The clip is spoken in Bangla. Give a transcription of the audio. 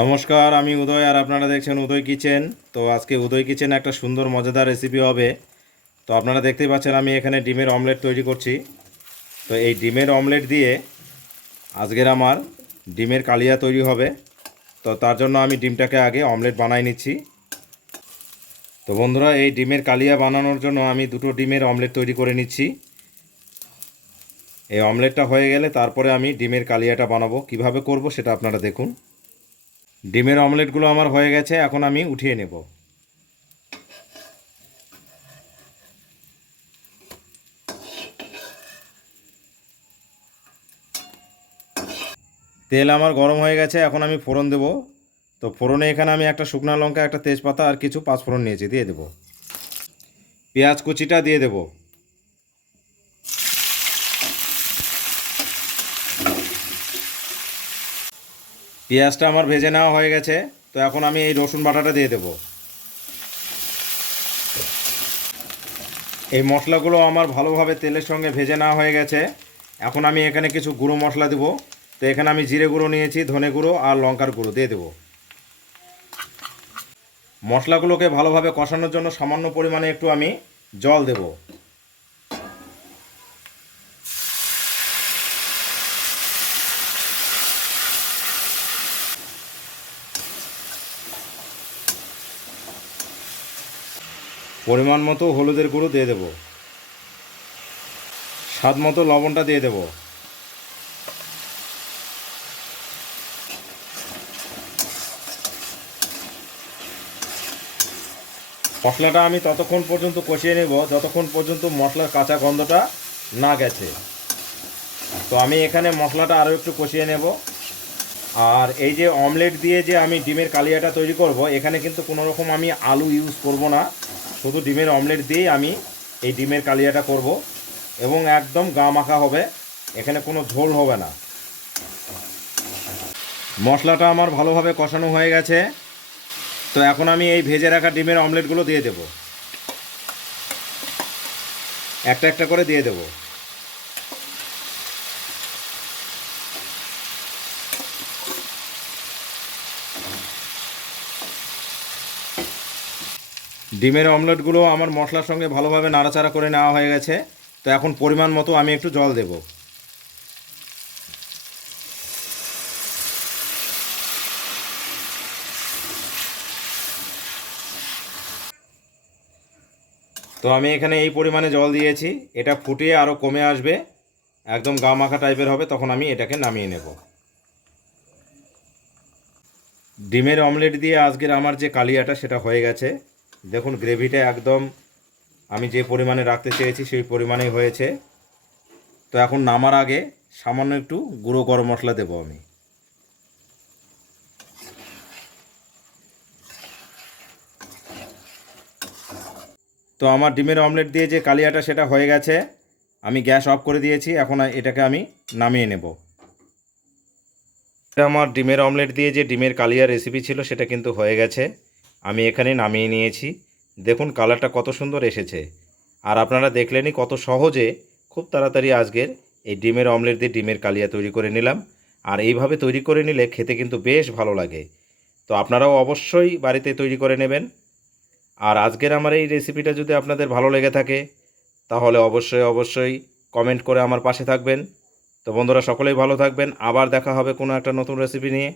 নমস্কার, আমি উদয় আর আপনারা দেখছেন উদয় কিচেন। তো আজকে উদয় কিচেন একটা সুন্দর মজাদার রেসিপি হবে। তো আপনারা দেখতেই পাচ্ছেন আমি এখানে ডিমের অমলেট তৈরি করছি। তো এই ডিমের অমলেট দিয়ে আজকের আমার ডিমের কালিয়া তৈরি হবে। তো তার জন্য আমি ডিমটাকে আগে অমলেট বানাই নিচ্ছি। তো বন্ধুরা, এই ডিমের কালিয়া বানানোর জন্য আমি দুটো ডিমের অমলেট তৈরি করে নিচ্ছি। এই অমলেটটা হয়ে গেলে তারপরে আমি ডিমের কালিয়াটা বানাবো। কিভাবে করব সেটা আপনারা দেখুন। ডিমের অমলেটগুলো আমার হয়ে গেছে, এখন আমি উঠিয়ে নেব। তেল আমার গরম হয়ে গেছে, এখন আমি ফোড়ন দেব। তো ফোড়নে এখানে আমি একটা শুকনো লঙ্কা, একটা তেজপাতা আর কিছু পাঁচফোড়ন নিয়েছি, দিয়ে দেব। পেঁয়াজ কুচিটা দিয়ে দেব। পেঁয়াজটা আমার ভেজে নেওয়া হয়ে গেছে। তো এখন আমি এই রসুন বাটাটা দিয়ে দেব। এই মশলাগুলো আমার ভালোভাবে তেলের সঙ্গে ভেজে নেওয়া হয়ে গেছে। এখন আমি এখানে কিছু গুঁড়ো মশলা দেব। তো এখানে আমি জিরে গুঁড়ো নিয়েছি, ধনে গুঁড়ো আর লঙ্কার গুঁড়ো দিয়ে দেব। মশলাগুলোকে ভালোভাবে কষানোর জন্য সামান্য পরিমাণে একটু আমি জল দেব। পরিমাণ মতো হলুদের গুঁড়ো দিয়ে দেব। স্বাদ মতো লবণটা দিয়ে দেব। মশলাটা আমি ততক্ষণ পর্যন্ত কষিয়ে নেব যতক্ষণ পর্যন্ত মশলার কাঁচা গন্ধটা না গেছে। তো আমি এখানে মশলাটা আরও একটু কষিয়ে নেব। আর এই যে অমলেট দিয়ে যে আমি ডিমের কালিয়াটা তৈরি করব, এখানে কিন্তু কোনো রকম আমি আলু ইউজ করব না। শুধু ডিমের অমলেট দিয়েই আমি এই ডিমের কালিয়াটা করব এবং একদম গা মাখা হবে, এখানে কোনো ঝোল হবে না। মশলাটা আমার ভালোভাবে কষানো হয়ে গেছে। তো এখন আমি এই ভেজে রাখা ডিমের অমলেটগুলো দিয়ে দেব। একটা একটা করে দিয়ে দেব। ডিমের অমলেটগুলো আমার মশলার সঙ্গে ভালোভাবে নাড়াচাড়া করে নেওয়া হয়ে গেছে। তো এখন পরিমাণ মতো আমি একটু জল দেব। তো আমি এখানে এই পরিমাণে জল দিয়েছি। এটা ফুটিয়ে আরও কমে আসবে, একদম গা মাখা টাইপের হবে, তখন আমি এটাকে নামিয়ে নেব। ডিমের অমলেট দিয়ে আজকের আমার যে কালিয়াটা সেটা হয়ে গেছে। দেখুন গ্রেভিটা একদম আমি যে পরিমাণে রাখতে চেয়েছি সেই পরিমাণেই হয়েছে। তো এখন নামার আগে সামান্য একটু গুঁড়ো গরম মশলা দেবো আমি। তো আমার ডিমের অমলেট দিয়ে যে কালিয়াটা সেটা হয়ে গেছে। আমি গ্যাস অফ করে দিয়েছি, এখন এটাকে আমি নামিয়ে নেব। এটা আমার ডিমের অমলেট দিয়ে যে ডিমের কালিয়া রেসিপি ছিল সেটা কিন্তু হয়ে গেছে। আমি এখানে নামিয়ে নিয়েছি। দেখুন কালারটা কত সুন্দর এসেছে। আর আপনারা দেখলেনই কত সহজে খুব তাড়াতাড়ি আজকের এই ডিমের অমলেট দিয়ে ডিমের কালিয়া তৈরি করে নিলাম। আর এইভাবে তৈরি করে নিলে খেতে কিন্তু বেশ ভালো লাগে। তো আপনারাও অবশ্যই বাড়িতে তৈরি করে নেবেন। আর আজকের আমার এই রেসিপিটা যদি আপনাদের ভালো লেগে থাকে তাহলে অবশ্যই অবশ্যই কমেন্ট করে আমার পাশে থাকবেন। তো বন্ধুরা সকলেই ভালো থাকবেন, আবার দেখা হবে কোনো একটা নতুন রেসিপি নিয়ে।